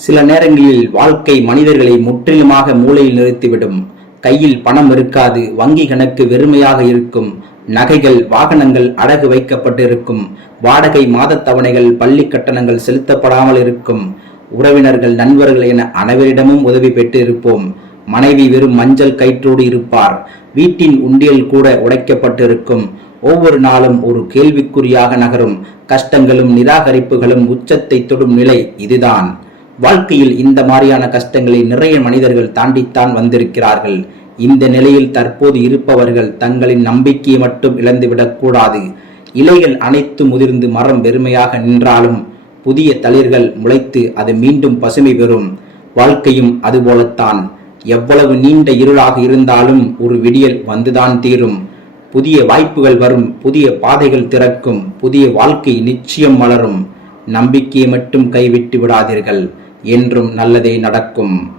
சில நேரங்களில் வாழ்க்கை மனிதர்களை முற்றிலுமாக மூலையில் நிறுத்திவிடும். கையில் பணம் இருக்காது, வங்கி கணக்கு வெறுமையாக இருக்கும், நகைகள் வாகனங்கள் அடகு வைக்கப்பட்டிருக்கும், வாடகை மாதத் தவணைகள் பள்ளி கட்டணங்கள் செலுத்தப்படாமல் இருக்கும், உறவினர்கள் நண்பர்கள் என அனைவரிடமும் உதவி பெற்றிருப்போம். மனைவி வெறும் மஞ்சள் கயிற்றோடு இருப்பார். வீட்டின் உண்டியல் கூட உடைக்கப்பட்டிருக்கும். ஒவ்வொரு நாளும் ஒரு கேள்விக்குறியாக நகரும். கஷ்டங்களும் நிராகரிப்புகளும் உச்சத்தை தொடும் நிலை இதுதான். வாழ்க்கையில் இந்த மாதிரியான கஷ்டங்களை நிறைய மனிதர்கள் தாண்டித்தான் வந்திருக்கிறார்கள். இந்த நிலையில் தற்போது இருப்பவர்கள் தங்களின் நம்பிக்கையை மட்டும் இழந்துவிடக்கூடாது. இலைகள் அனைத்து முதிர்ந்து மரம் வெறுமையாக நின்றாலும் புதிய தளிர்கள் முளைத்து அது மீண்டும் பசுமை பெறும். வாழ்க்கையும் அதுபோலத்தான். எவ்வளவு நீண்ட இருளாக இருந்தாலும் ஒரு விடியல் வந்துதான் தீரும். புதிய வாய்ப்புகள் வரும், புதிய பாதைகள் திறக்கும், புதிய வாழ்க்கை நிச்சயம் மலரும். நம்பிக்கையை மட்டும் கைவிட்டு விடாதீர்கள். என்றும் நல்லதே நடக்கும்.